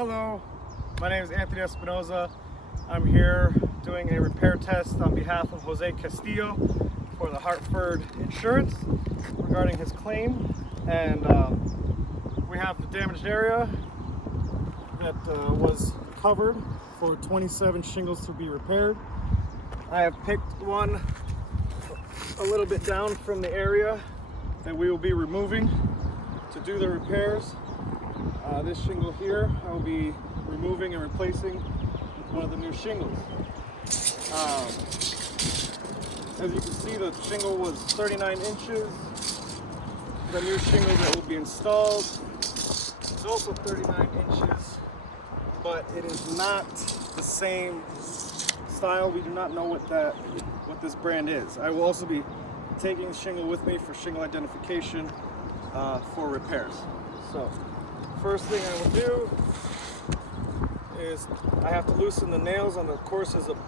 Hello, my name is Anthony Espinoza. I'm here doing a repair test on behalf of Jose Castillo for the Hartford Insurance regarding his claim. And we have the damaged area that was covered for 27 shingles to be repaired. I have picked one a little bit down from the area that we will be removing to do the repairs. This shingle here I will be removing and replacing with one of the new shingles. As you can see, the shingle was 39 inches. The new shingle that will be installed is also 39 inches, but it is not the same style. We do not know what this brand is. I will also be taking the shingle with me for shingle identification for repairs. So, first thing I will do is I have to loosen the nails on the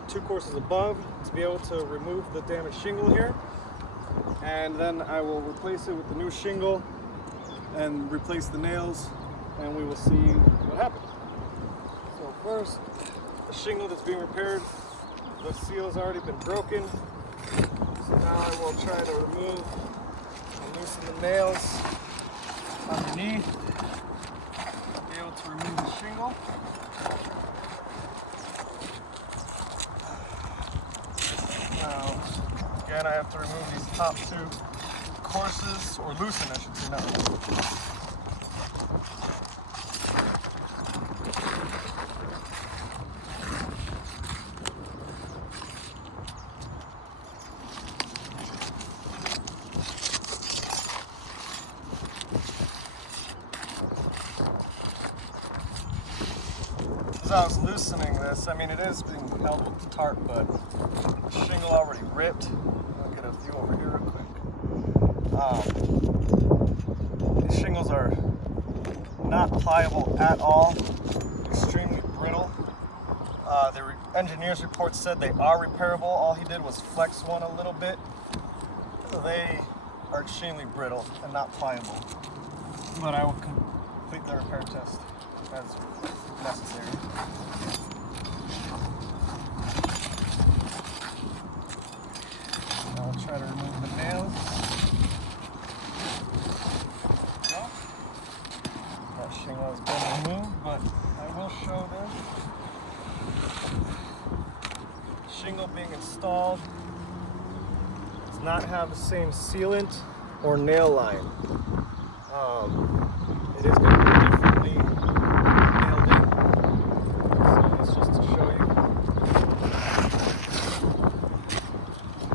two courses above to be able to remove the damaged shingle here, and then I will replace it with the new shingle and replace the nails, and we will see what happens. So first, the shingle that's being repaired, the seal has already been broken, so now I will try to remove and loosen the nails underneath to remove the shingle. Now, again, I have to remove these top two courses, or loosen, I should say, not remove. As I was loosening this, I mean, it is being held with the tarp, but the shingle already ripped. I'll get a view over here real quick. These shingles are not pliable at all, extremely brittle. The engineer's report said they are repairable. All he did was flex one a little bit. So they are extremely brittle and not pliable. But I will complete the repair test as necessary. I'll try to remove the nails. Well, that shingle has been removed, but I will show this. Shingle being installed does not have the same sealant or nail line. It is going to be differently nailed in. So it's just to show you.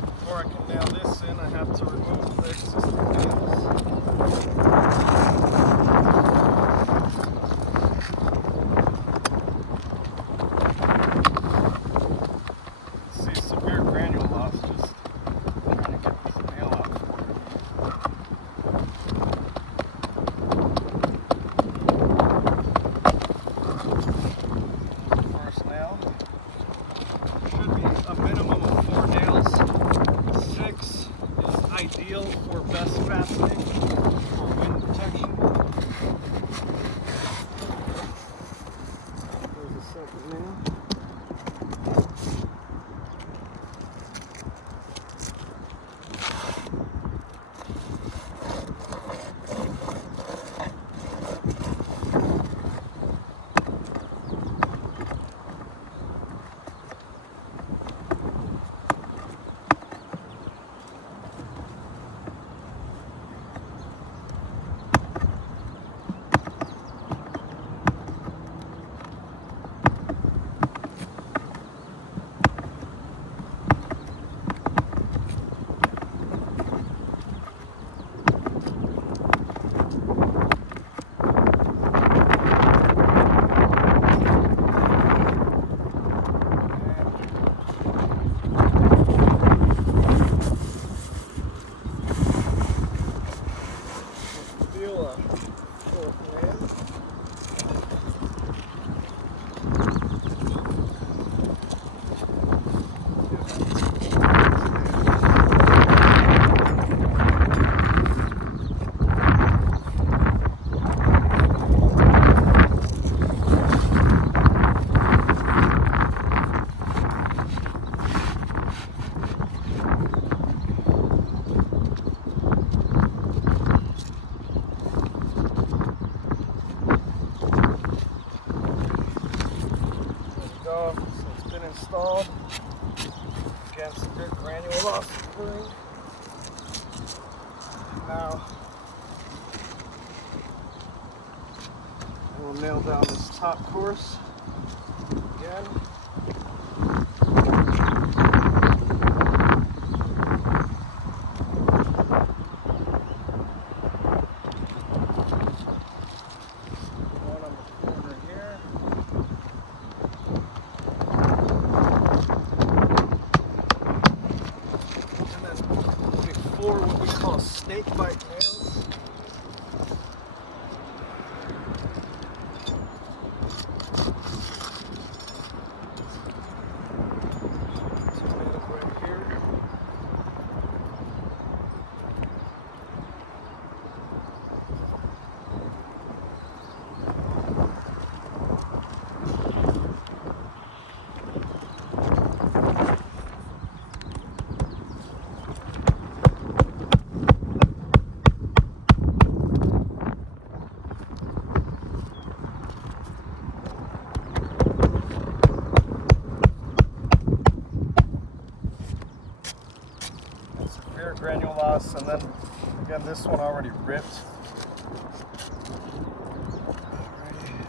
Before I can nail this in, I have to remove the existing nails. See severe granule loss, just trying to get this nail out. First nail. Should be a minimum of 4 nails. 6 is ideal for best fastening for wind protection. There's a second nail. installed. Again, severe granular loss occurring. Now, we'll nail down this top course again. One on the corner here. And then moving forward, what we call snake bite nails. Granule loss, and then again this one already ripped. Alrighty.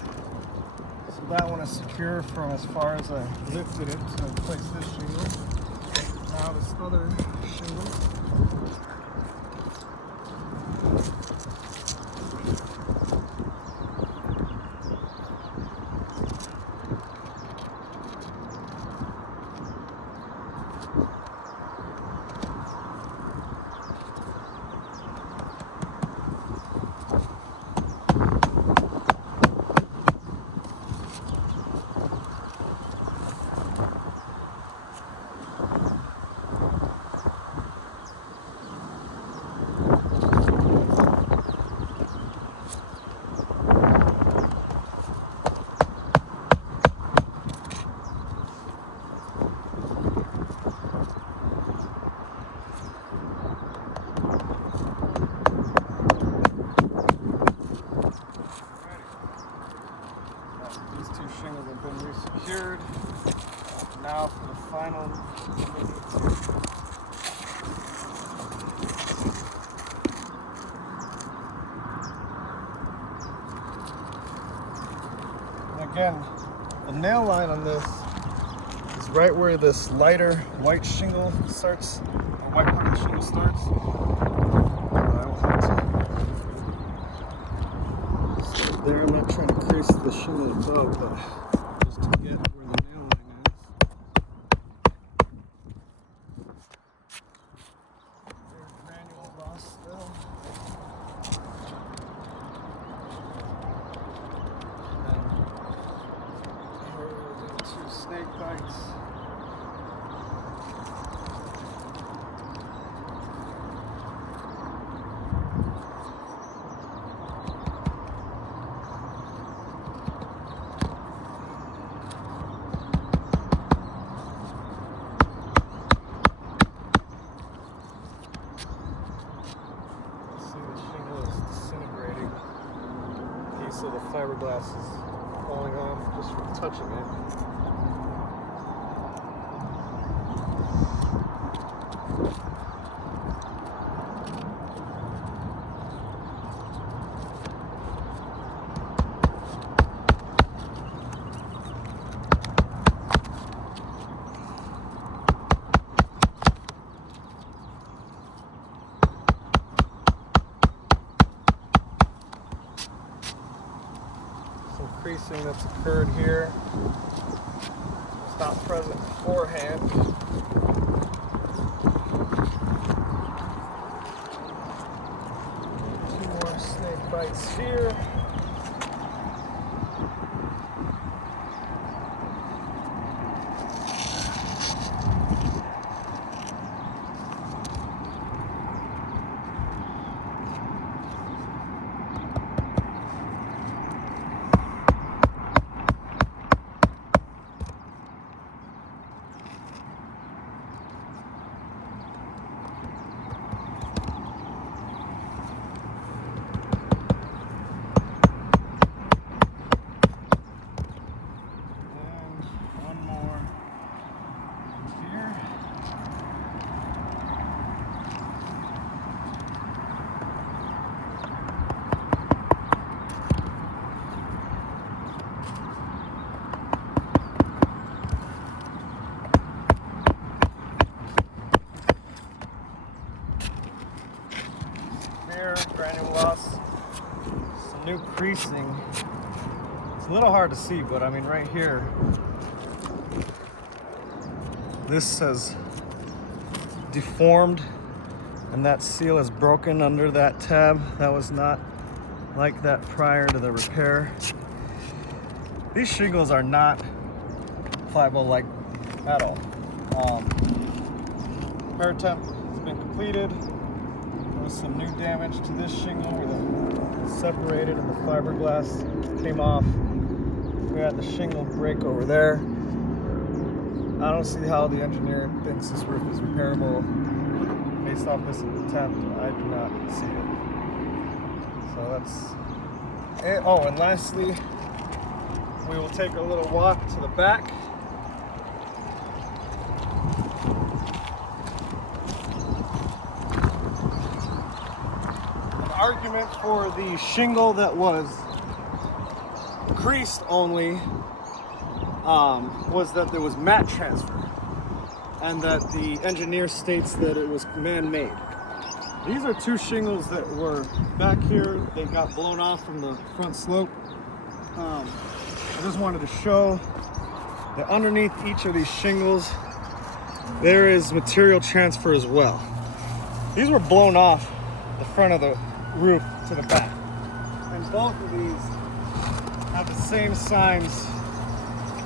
So that one is secure from as far as I lifted it to place this shingle. Now this other shingle. Shingles have been resecured. Now for the final. And again, the nail line on this is right where this lighter white shingle starts, or white part of the shingle starts. I will have to start there. I'm not trying to crease the shingle above, but just to get where the nail line is. There's granule loss still. And here we'll do 2 snake bites. So the fiberglass is falling off just from touching it. Creasing that's occurred here. It's not present beforehand. 2 more snake bites here. new creasing. It's a little hard to see, but I mean right here, this has deformed and that seal is broken under that tab. That was not like that prior to the repair. These shingles are not pliable like at all. Repair attempt has been completed. There was some new damage to this shingle where it separated and the fiberglass came off. We had the shingle break over there. I don't see how the engineer thinks this roof is repairable. Based off this attempt, I do not see it. So that's it. Oh, and lastly, we will take a little walk to the back. An argument for the shingle that was creased only was that there was mat transfer, and that the engineer states that it was man-made. These are two shingles that were back here. They got blown off from the front slope. I just wanted to show that underneath each of these shingles, there is material transfer as well. These were blown off the front of the roof to the back. And both of these have the same signs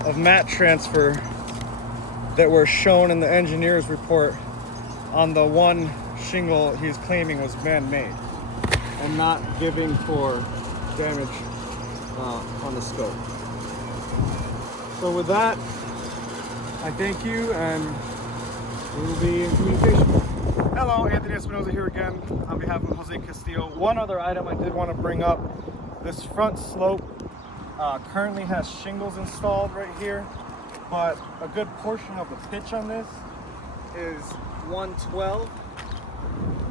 of mat transfer that were shown in the engineer's report on the one shingle he's claiming was man-made and not giving for damage on the scope. So with that, I thank you and we will be in communication. Hello, Anthony Espinoza here again on behalf of Jose Castillo. One other item I did want to bring up. This front slope currently has shingles installed right here, but a good portion of the pitch on this is 112,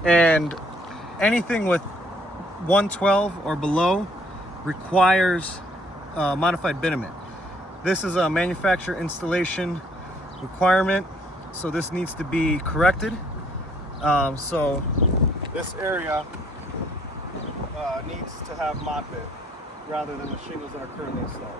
and anything with 112 or below requires modified bitumen. This is a manufacturer installation requirement, so this needs to be corrected. So this area needs to have mod bit rather than the shingles that are currently installed.